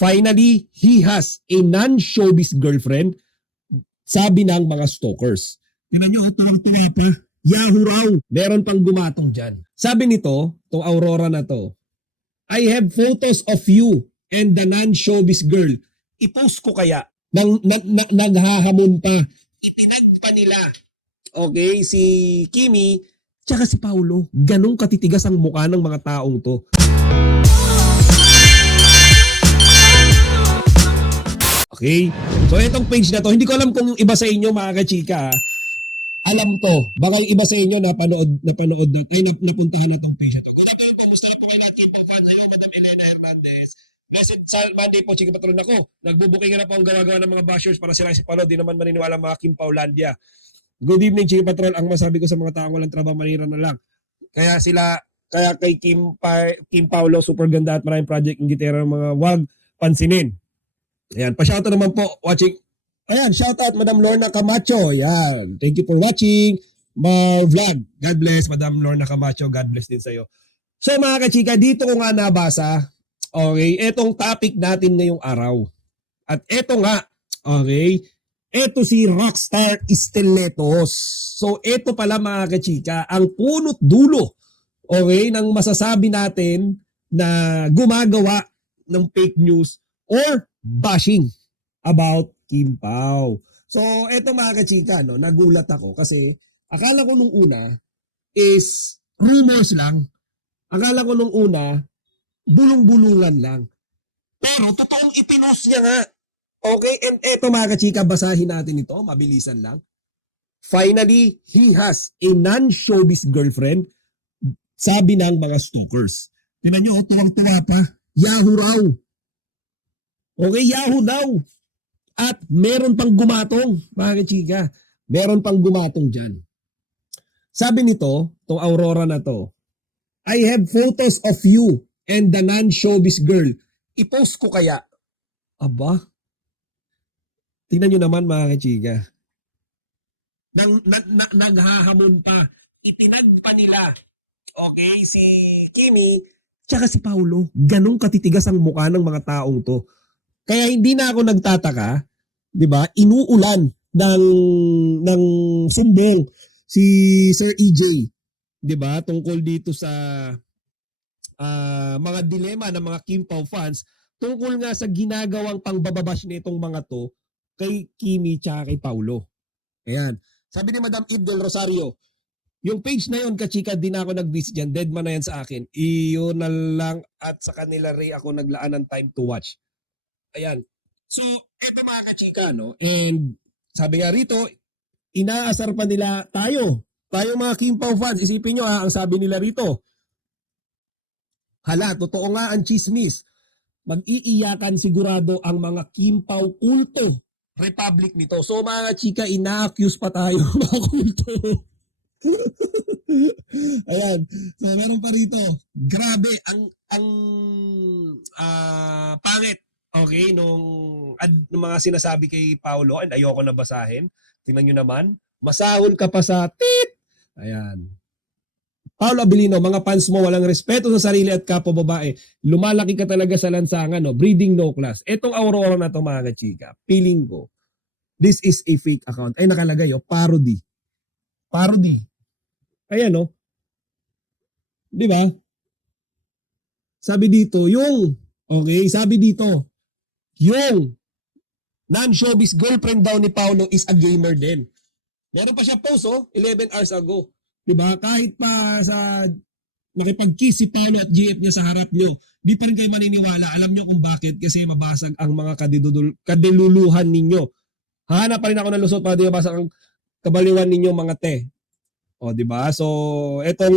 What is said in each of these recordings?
Finally, he has a non-showbiz girlfriend, sabi ng mga stalkers. Tingnan nyo, tuwang-tuwa pa. Yahoo raw. Meron pang gumatong dyan. Sabi nito, itong Aurora na to, I have photos of you and the non-showbiz girl. I-post ko kaya? Naghahamon pa. Itinag pa nila. Okay, si Kimi, tsaka si Paulo. Ganong katitigas ang mukha ng mga taong to. Okay? So itong page na to, hindi ko alam kung yung iba sa inyo mga kachika, alam to. Baka yung iba sa inyo napanood na, napuntahan na tong page na to. Kung ito po, musta na po kayo lahat Kimpo fans. Hello, Madam Elena Hernandez. Blessed Monday po, Chika Patron ako. Nagbubuking na po ang gawa-gawa ng mga bashers para sila si Paulo. Di naman maniniwala mga Kimpaulandia. Good evening, Chika Patron. Ang masabi ko sa mga taong walang trabaho, manira na lang. Kaya kay Kim Paulo, super ganda at maraming project ng gitara ng mga wag pansinin. Ayan, pa-shoutout naman po watching. Ayan, shoutout Madam Lorna Camacho. Ayan, thank you for watching my vlog. God bless Madam Lorna Camacho. God bless din sa'yo. So mga kachika, dito ko nga nabasa, okay, etong topic natin ngayong araw. At eto nga, okay, eto si Rockstar Stilettos. So eto pala mga kachika, ang punot dulo, okay, ng masasabi natin na gumagawa ng fake news or bashing about Kim Pao. So, eto mga kachika, no, nagulat ako kasi akala ko nung una is rumors lang. Akala ko nung una, bulong-bulungan lang. Pero totoong ipinost niya nga. Okay, and eto mga kachika, basahin natin ito, mabilisan lang. Finally, he has a non-showbiz girlfriend, sabi ng mga stalkers. Tingnan nyo, tuwang-tuwa pa. Yahoo raw. Okay, Yahoo daw. At meron pang gumatong, mga kachika. Meron pang gumatong dyan. Sabi nito, itong Aurora na to, I have photos of you and the non-showbiz girl. I-post ko kaya? Aba? Tingnan nyo naman, mga kachika. Naghahamon pa. Itinag pa nila. Okay, si Kimi, tsaka si Paulo. Ganong katitigas ang mukha ng mga taong to. Kaya hindi na ako nagtataka, 'di ba? Inuulan ng sumbong si Sir EJ, 'di ba? Tungkol dito sa mga dilema ng mga Kim Pao fans tungkol nga sa ginagawang pangbababash nitong mga to kay Kimi tsaka kay Paulo. Ayan. Sabi ni Madam Eve Del Rosario, yung page na yun, kachika, din ako nag-visit dyan. Dead man na yan sa akin. Iyon na lang at sa kanila rin ako naglaan ng time to watch. Ayan. So, eto mga kachika, no? And sabi nga rito, inaasar pa nila tayo. Tayo mga Kim Pao fans, isipin nyo ang sabi nila rito. Hala, totoo nga ang chismis. Mag-iiyakan sigurado ang mga Kim Pao kulto republic nito. So mga chika, ina-accuse pa tayo mga kulto. Ayan. So meron pa rito. Grabe, ang pangit. Okay, nung mga sinasabi kay Paulo, and ayoko na basahin. Tingnan nyo naman. Masahol ka pa sa tit. Ayan. Paulo Abilino, mga fans mo walang respeto sa sarili at kapwa babae. Lumalaki ka talaga sa lansangan, no? Breeding no class. Etong Aurora na to mga chika, feeling ko, this is a fake account. Ay nakalagay, parody. Parody. Ayan, no? Di ba? Sabi dito, sabi dito, yung non-showbiz girlfriend daw ni Paulo is a gamer din. Meron pa siya post, 11 hours ago. Diba? Kahit pa sa nakipag-kiss si Paulo at GF niya sa harap nyo, di pa rin kayo maniniwala. Alam nyo kung bakit? Kasi mabasag ang mga kadiluluhan ninyo. Hahanap pa rin ako ng lusot para di mabasag ang kabaliwan ninyo mga te. O, diba? So, etong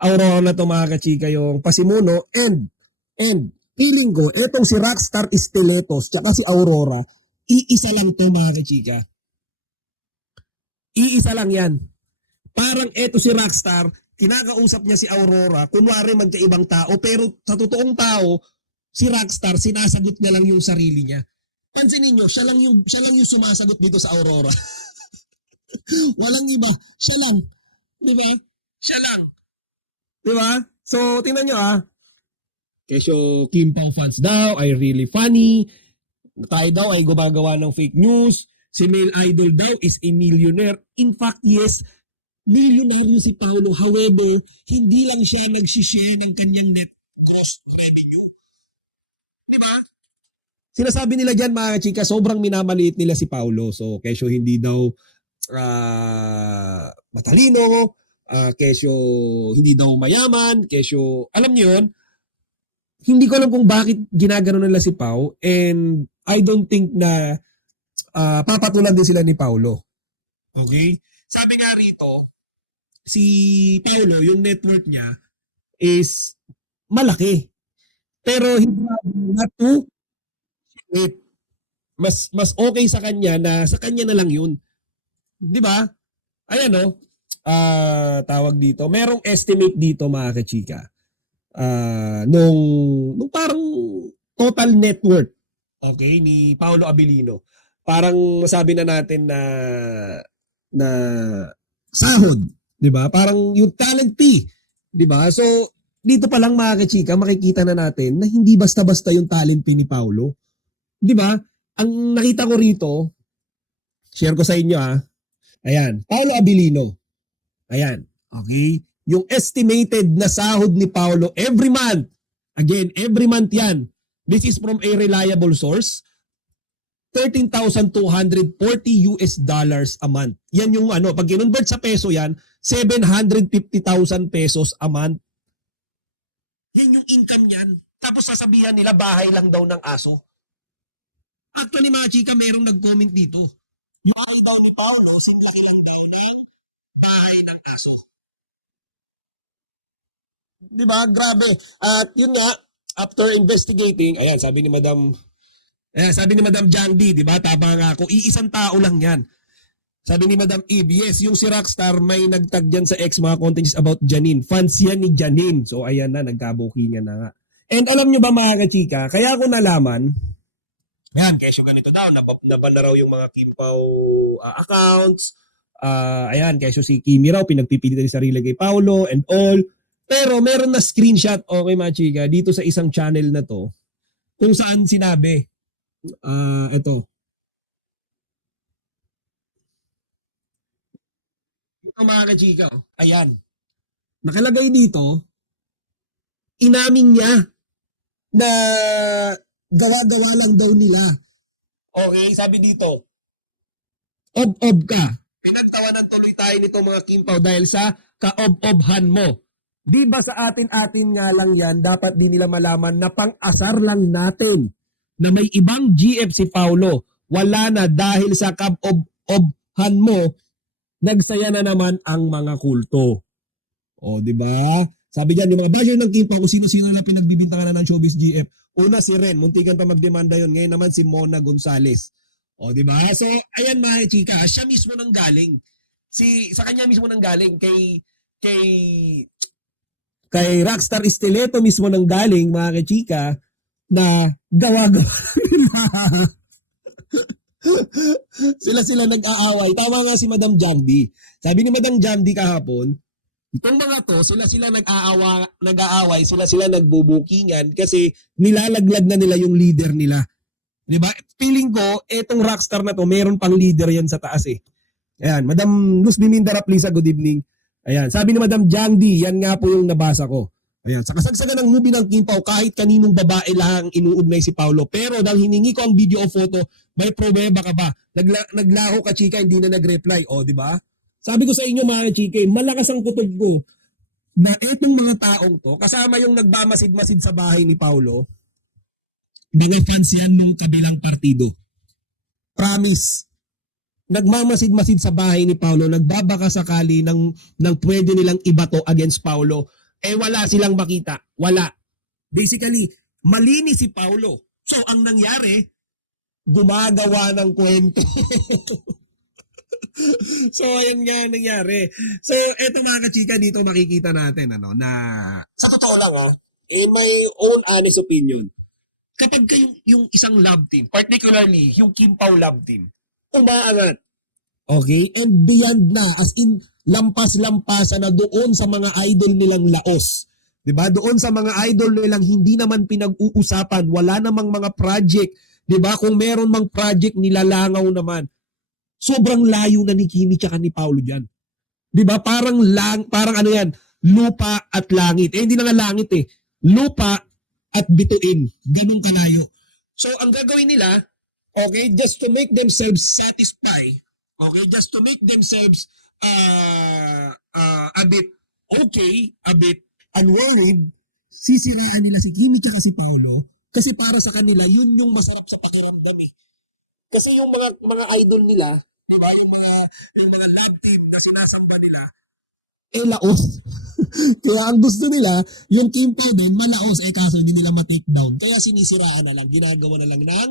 Aurora na to mga kachika yung pasimuno and feeling ko, etong si Rockstar Stilettos tsaka si Aurora, iisa lang to mga kachika. Iisa lang yan. Parang eto si Rockstar, kinakausap niya si Aurora, kunwari magkaibang tao, pero sa totoong tao, si Rockstar, sinasagot niya lang yung sarili niya. Pansinin niyo, siya lang yung sumasagot dito sa Aurora. Walang iba, siya lang. Di ba? Siya lang. Di ba? So, tingnan niyo Kesyo Kim Pao fans daw ay really funny. Tayo daw ay gumagawa ng fake news. Si male idol daw is a millionaire. In fact, yes, millionaire si Paolo. However, hindi lang siya nagsishare ng kanyang net gross revenue. Di ba? Sinasabi nila dyan mga chika, sobrang minamaliit nila si Paolo. So, kesyo hindi daw matalino, kesyo hindi daw mayaman, kesyo, alam niyo yun, hindi ko alam kung bakit ginagano nila si Pao, and I don't think na papatulan din sila ni Paolo. Okay? Sabi nga rito, si Paolo, yung net worth niya is malaki. Pero hindi na to it. Mas okay sa kanya na sa kanya na lang yun. 'Di ba? Ayan no. Tawag dito. Merong estimate dito mga kachika. Nung parang total net worth, okay, ni Paolo Abilino. Parang masabi na natin na sahod, 'di ba? Parang yung talent fee, 'di ba? So dito pa lang mga kachika, makikita na natin na hindi basta-basta yung talent fee ni Paolo. 'Di ba? Ang nakita ko rito, share ko sa inyo Ayan, Paolo Abilino. Ayan, okay? Yung estimated na sahod ni Paolo every month. Again, every month yan. This is from a reliable source. $13,240 a month. Yan yung pag kinonvert sa peso yan, 750,000 pesos a month. Yan yung income yan. Tapos sasabihan nila bahay lang daw ng aso. Actually mga chika, merong nag-comment dito. Mahal daw ni Paolo, sanlaki lang daw ng bahay ng aso. Di ba? Grabe. At yun nga, after investigating, sabi ni Madam Jangdi, di ba? Tama nga ako, iisang tao lang yan. Sabi ni Madam Eve, yes, yung si Rockstar may nagtag dyan sa ex mga contents about Janine. Fans yan ni Janine. So ayan na, nagkabukingan na nga. And alam nyo ba mga kachika, kaya ako nalaman, kesyo ganito daw, naban na raw yung mga Kim Pao accounts. Kesyo si Kimi raw, pinagpipilitan ni sarili kay Paolo and all. Pero meron na screenshot, okay mga chika, dito sa isang channel na to, kung saan sinabi, ito. Ito mga kachika, ayan. Nakalagay dito, inamin niya na gawa-gawa lang daw nila. Okay, sabi dito, ob-ob ka. Pinagtawanan tuloy tayo nito mga Kim Pao dahil sa kaob-obhan mo. Di ba sa atin-atin nga lang yan, dapat di nila malaman na pang-asar lang natin na may ibang GF si Paolo. Wala na dahil sa kaob-obhan mo, nagsaya na naman ang mga kulto. O, di ba? Sabi dyan, yung mga basher ng Kim Pao, kung sino-sino na pinagbibintangan na ng Showbiz GF. Una si Ren, muntikan pa magdemanda yon. Ngayon naman si Mona Gonzales. O, di ba? So, ayan mga chika, siya mismo nang galing. Sa kanya mismo nang galing kay Rockstar Estileto mismo nang galing mga kachika na gawa-gawa. Sila nag-aaway. Tama nga si Madam Jamdi. Sabi ni Madam Jamdi kahapon, itong mga to, sila nag-aaway, sila nagbubukingan kasi nilalaglag na nila yung leader nila. 'Di ba? Feeling ko etong Rockstar na to, meron pang leader yan sa taas eh. Ayan, Madam Luz Dimindara, please, good evening. Ayan, sabi ni Madam Jangdi, yan nga po yung nabasa ko. Ayan, sa kasagsagan ng movie ng Kim Pao, kahit kaninong babae lang inuugnay si Paolo. Pero dahil hiningi ko ang video o photo, may problema ka ba? Naglaho ka chika, hindi na nag-reply. O, di ba? Sabi ko sa inyo mga chika, malakas ang kutob ko na etong mga taong to, kasama yung nagbamasid-masid sa bahay ni Paolo, mga fans yan nung kabilang partido. Promise. Nagmamasid-masid sa bahay ni Paolo, nagbabaka sakali ng pwede nilang ibato against Paolo. Wala silang makita. Wala. Basically, malinis si Paolo. So, ang nangyari, gumagawa ng kwento. So, ayan nga nangyari. So, eto mga kachika, dito makikita natin, na sa totoo lang, in my own honest opinion, kapag yung isang love team, particularly yung Kim Pao love team, umaangat. Okay? And beyond na, as in, lampas-lampasan na doon sa mga idol nilang laos. 'Di ba? Doon sa mga idol nilang hindi naman pinag-uusapan, wala namang mga project, 'di ba? Kung meron mang project nilalangaw naman. Sobrang layo na ni Kimi tsaka ni Paolo diyan. 'Di ba? Parang ano 'yan, lupa at langit. Eh hindi na nga langit eh. Lupa at bituin. Ganun kalayo. So ang gagawin nila, okay, just to make themselves satisfied, okay, just to make themselves a bit okay, a bit unworried, sisiraan nila si Kimi tsaka si Paolo kasi para sa kanila yun yung masarap sa pakiramdam eh. Kasi yung mga idol nila, diba, yung mga love team na sinasamba nila, eh laos. Kaya ang gusto nila, yung Kim Pao din, malaos, eh kaso hindi nila ma-take down. Kaya sinisiraan na lang, ginagawa na lang ng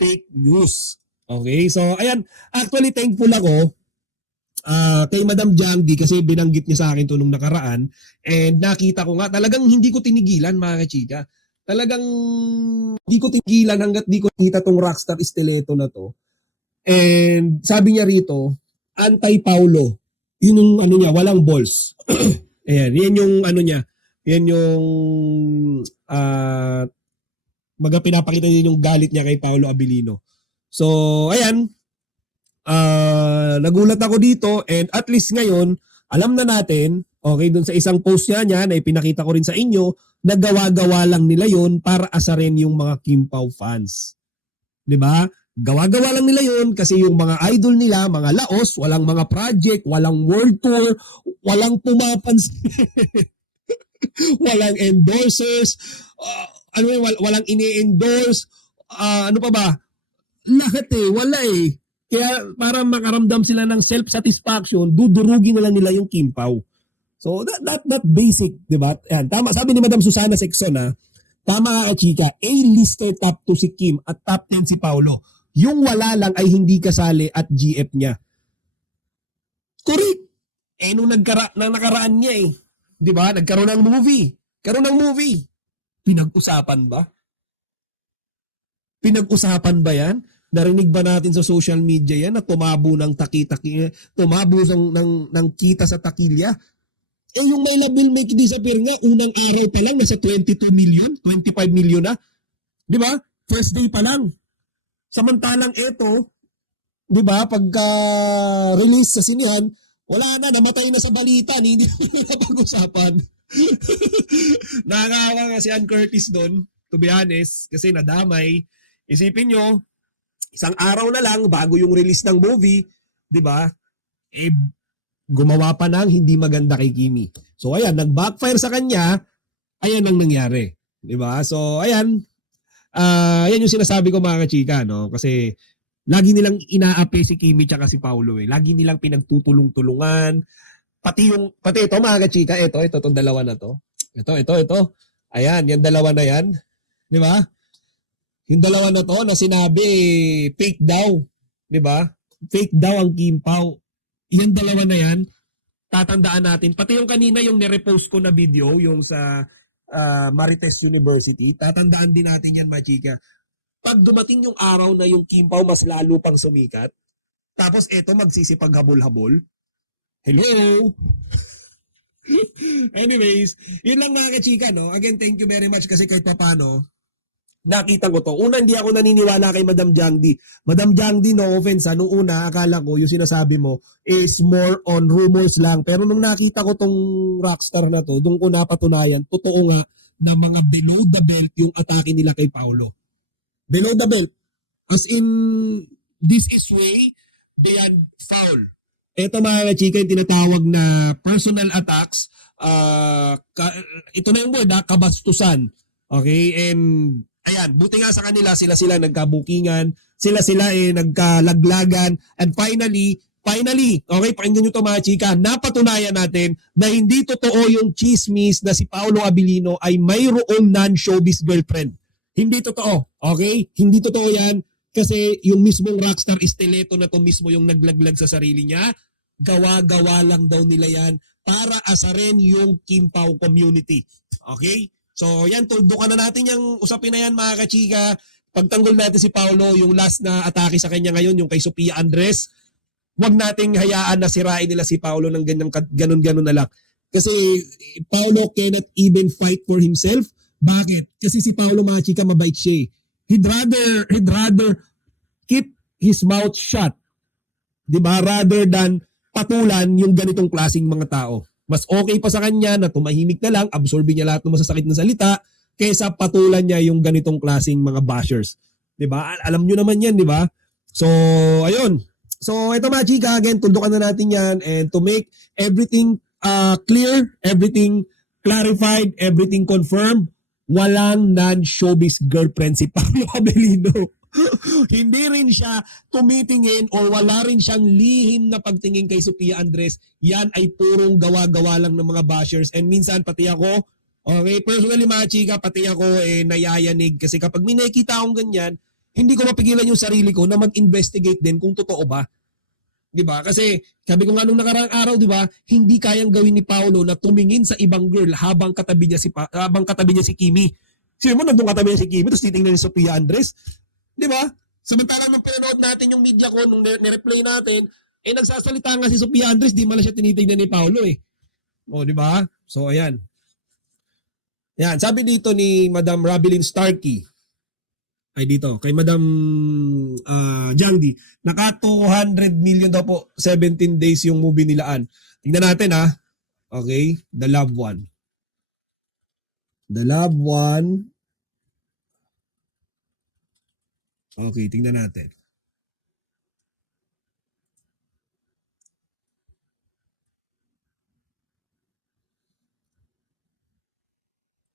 fake news. Okay, so ayan, actually thankful ako kay Madam Jiang D kasi binanggit niya sa akin to nung nakaraan and nakita ko nga talagang hindi ko tinigilan mga kachika. Talagang hindi ko tigilan hanggat di ko kita tong Rockstar Stiletto na to. And sabi niya rito, anti-Paulo. Yun yung ano niya, walang balls. Ayan, yan yung ano niya. Yan yung pinapakita niya yung galit niya kay Paolo Abilino. So, ayan. Nagulat ako dito and at least ngayon, alam na natin, okay, dun sa isang post niya na ipinakita ko rin sa inyo, nagawa-gawa lang nila yon para asarin yung mga Kim Pao fans. 'Di ba? Gawa-gawa lang nila yon kasi yung mga idol nila, mga laos, walang mga project, walang world tour, walang pumapansin, walang endorsers, walang ini-endorse, ano pa ba? Lahat wala eh. Kaya para makaramdam sila ng self-satisfaction, dudurugin na lang nila yung Kim Pao. So that basic, 'di ba? Yan, tama sabi ni Madam Susana Sexon tama ka chika, A-lister top 2 si Kim at top 10 si Paolo. Yung wala lang ay hindi kasali at GF niya. Correct. Nung nakaraan niya 'di ba? Nagkaroon ng movie. Pinag-usapan ba? Pinag-usapan ba 'yan? Narinig ba natin sa social media 'yan na tumabo ng tumabo ng kita sa takilya? Yung may labil may disappear nga, unang araw pa lang, nasa 22 million, 25 million na. Di ba? First day pa lang. Samantalang ito, di ba, pagka-release sa sinihan, wala na, namatay na sa balita, hindi na pag-usapan. Nakakawa nga si Ann Curtis doon, to be honest, kasi nadamay. Isipin nyo, isang araw na lang bago yung release ng movie, di ba, gumawa pa ng hindi maganda kay Kimi. So ayan, nag-backfire sa kanya, ayan ang nangyari. 'Di ba? So ayan, yan yung sinasabi ko mga kachika, no? Kasi lagi nilang inaapi si Kimi tsaka si Paolo Lagi nilang pinagtutulong-tulungan. Pati ito mga kachika, ito tong dalawa na to. Ito. Ayan, yung dalawa na yan. 'Di ba? Yung dalawa na to na sinabi fake daw, 'di ba? Fake daw ang Kim Pao. Yung dalawa na yan, tatandaan natin. Pati yung kanina, yung nirepost ko na video, yung sa Marites University, tatandaan din natin yan, machika. Pag dumating yung araw na yung Kim Pao mas lalo pang sumikat, tapos eto magsisipaghabol-habol, hello? Anyways, yun lang mga kachika, no? Again, thank you very much kasi kahit papano, nakita ko to. Una, hindi ako naniniwala kay Madam Jiang D. Madam Jiang D, no offense, nung una, akala ko yung sinasabi mo is more on rumors lang. Pero nung nakita ko tong Rockstar na to, doon ko napatunayan, totoo nga na mga below the belt yung atake nila kay Paolo. Below the belt. As in, this is way beyond foul. Ito mga chika, yung tinatawag na personal attacks. Ito na yung word, kabastusan. Okay, and ayan, buti nga sa kanila, sila nagkabukingan, sila nagkalaglagan, and finally, okay, pakinggan nyo to mga chika, napatunayan natin na hindi totoo yung chismis na si Paolo Abilino ay mayroong non-showbiz girlfriend. Hindi totoo, okay? Hindi totoo yan kasi yung mismong Rockstar Stiletto na to mismo yung naglaglag sa sarili niya, gawa-gawa lang daw nila yan para asarin yung Kim Pao community. Okay? So yan, tuldukan na natin yung usapin na yan mga kachika. Pagtanggol natin si Paolo, yung last na atake sa kanya ngayon, yung kay Sophia Andres, huwag nating hayaan na sirain nila si Paolo ng ganun-ganun na lang. Kasi Paolo cannot even fight for himself. Bakit? Kasi si Paolo mga chika mabait siya. He'd rather keep his mouth shut, 'di ba? Rather than patulan yung ganitong klaseng mga tao. Mas okay pa sa kanya na tumahimik na lang, absorbin niya lahat ng masasakit na salita kaysa patulan niya yung ganitong klaseng mga bashers. 'Di ba? Alam niyo naman 'yan, 'di ba? So, ayun. So, ito mga chika, again, tundukan na natin 'yan, and to make everything clear, everything clarified, everything confirmed, walang non-showbiz girlfriend si Pablo Abelino. Hindi rin siya tumitingin o wala rin siyang lihim na pagtingin kay Sophia Andres. Yan ay purong gawa-gawa lang ng mga bashers. And minsan pati ako, okay, personally mga chika, pati ako nayayanig. Kasi kapag may nakikita akong ganyan, hindi ko mapigilan yung sarili ko na mag-investigate din kung totoo ba. 'Di ba? Kasi sabi ko nga nung nakaraang araw, 'di ba, hindi kayang gawin ni Paolo na tumingin sa ibang girl habang katabi niya si Kimi. Sino mo nandun katabi niya si Kimi tapos titingnan ni Sophia Andres? 'Di ba? Samantalang nung pinanood natin yung media ko, nung ni-replay natin, nagsasalita nga si Sophia Andres, di man siya tinitingnan ni Paolo eh. O, 'di ba? So, ayan. Yan, sabi dito ni Madam Rabilin Starkey, ay dito, kay Madam Jangdi, naka 200 million daw po, 17 days yung movie nilaan. Tingnan natin ha. Okay, The Loved One. The Loved One. Okay, tingnan natin.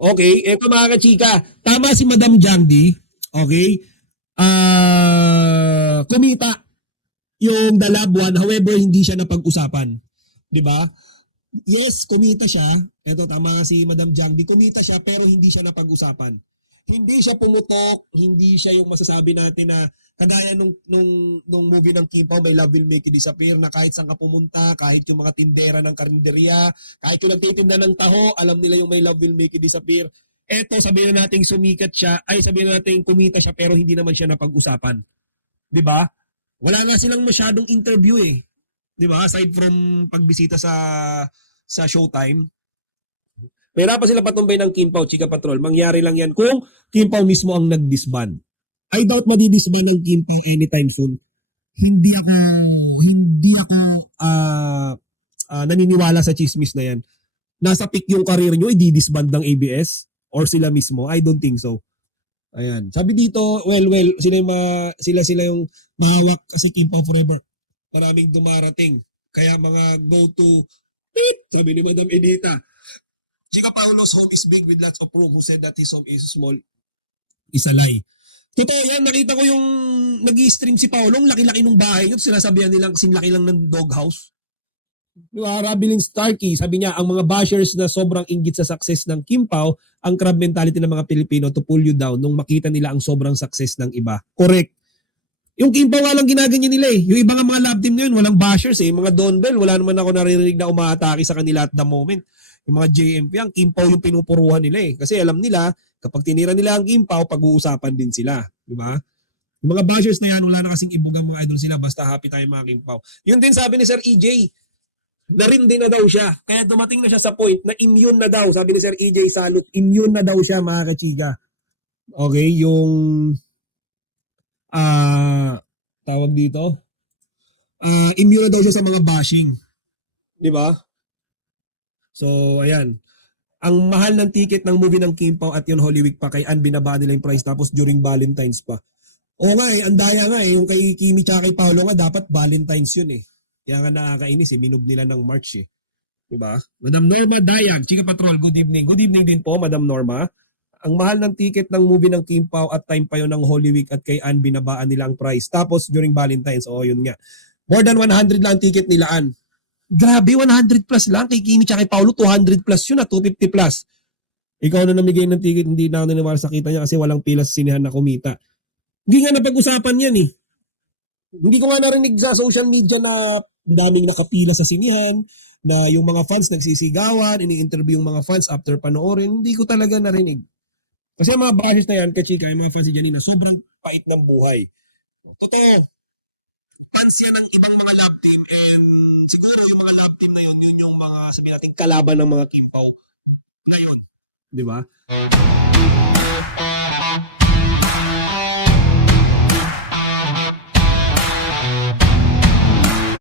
Okay, eto mga kachika. Tama si Madam Jangdi. Okay. Kumita yung The Loved One, however, hindi siya napag-usapan. 'Di ba? Yes, kumita siya. Eto, tama nga si Madam Jangdi. Kumita siya pero hindi siya napag-usapan. Hindi siya pumutok, hindi siya yung masasabi natin na kagaya nung movie ng Kim Pao, My Love Will Make You Disappear, na kahit saan ka pumunta, kahit yung mga tindera ng karinderya, kahit yung nagtitinda ng taho, alam nila yung My Love Will Make You Disappear. Eto, sabihin na natin sumikat siya, ay sabihin na natin kumita siya pero hindi naman siya napag-usapan. 'Di ba? Wala nga silang masyadong interview eh. 'Di ba? Aside from pagbisita sa Showtime, pera pa sila patumbay ng Kim Pao, Chika Patrol. Mangyari lang yan kung Kim Pao mismo ang nag-disband. I doubt madidisband ng Kim Pao anytime soon. Hindi ako naniniwala sa chismis na yan. Nasa peak yung career nyo, i-disband ng ABS or sila mismo. I don't think so. Ayan. Sabi dito, well, sila yung mahawak kasi Kim Pao forever. Maraming dumarating. Kaya mga go-to, sabi ni Madam Edita, Chika Paulo's home is big with lots of proof. Who said that his home is small is a lie. Totoo yan. Nakita ko yung nag-i-stream si Paolo. Ang laki-laki ng bahay niya. Sinasabihan nilang kasing laki lang ng doghouse. Diba? Rabilin Starkey, sabi niya, ang mga bashers na sobrang inggit sa success ng Kim Pao, ang crab mentality ng mga Pilipino to pull you down nung makita nila ang sobrang success ng iba. Correct. Yung Kim Pao walang ginaganyan nila eh. Yung iba nga mga love team ngayon, walang bashers eh. Mga Don Bell, wala naman ako naririnig na umaatake sa kanila at the moment. Yung mga JMP, ang Kim Pao yung pinupuruhan nila eh. Kasi alam nila, kapag tinira nila ang Kim Pao, pag-uusapan din sila. Di ba? Yung mga bashers na yan, wala na kasing ibugang mga idol sila, basta happy tayo mga Kim Pao. Yun din sabi ni Sir EJ, narindi na daw siya. Kaya dumating na siya sa point na immune na daw. Sabi ni Sir EJ Salot, immune na daw siya mga kachika. Okay, yung tawag dito, immune na daw siya sa mga bashing. Di ba? So, ayan. Ang mahal ng ticket ng movie ng Kim Pao at yun Holy Week pa kay Ann, binaba nila yung price tapos during Valentine's pa. Oo nga eh, ang daya nga eh. Yung kay Kimi tsaka kay Paolo nga, dapat Valentine's yun eh. Kaya nga nakakainis eh, minub nila ng March eh. Diba? Madam Norma Dayag, Chika Patrol, good evening. Good evening din po, Madam Norma. Ang mahal ng ticket ng movie ng Kim Pao at time pa yun ng Holy Week at kay Ann, binabaan nila ang price. Tapos during Valentine's, yun nga. More than 100 lang ang ticket nila Ann. Grabe, 100 plus lang. Kay Kimi tsaka kay Paolo, 200 plus yun 250 plus. Ikaw na namigay ng ticket, hindi na ako naniwala sa kita niya kasi walang pila sa sinihan na kumita. Hindi nga napag-usapan yan eh. Hindi ko nga narinig sa social media na daming nakapila sa sinihan, na yung mga fans nagsisigawan, ini-interview yung mga fans after panoorin. Hindi ko talaga narinig. Kasi mga basis na yan, kachika, yung mga fans si Janina, sobrang pait ng buhay. Totoo. fans yan ng ibang mga love team and siguro yung mga love team na yun yung mga sabihin natin kalaban ng mga Kimpaw ngayon. Di ba?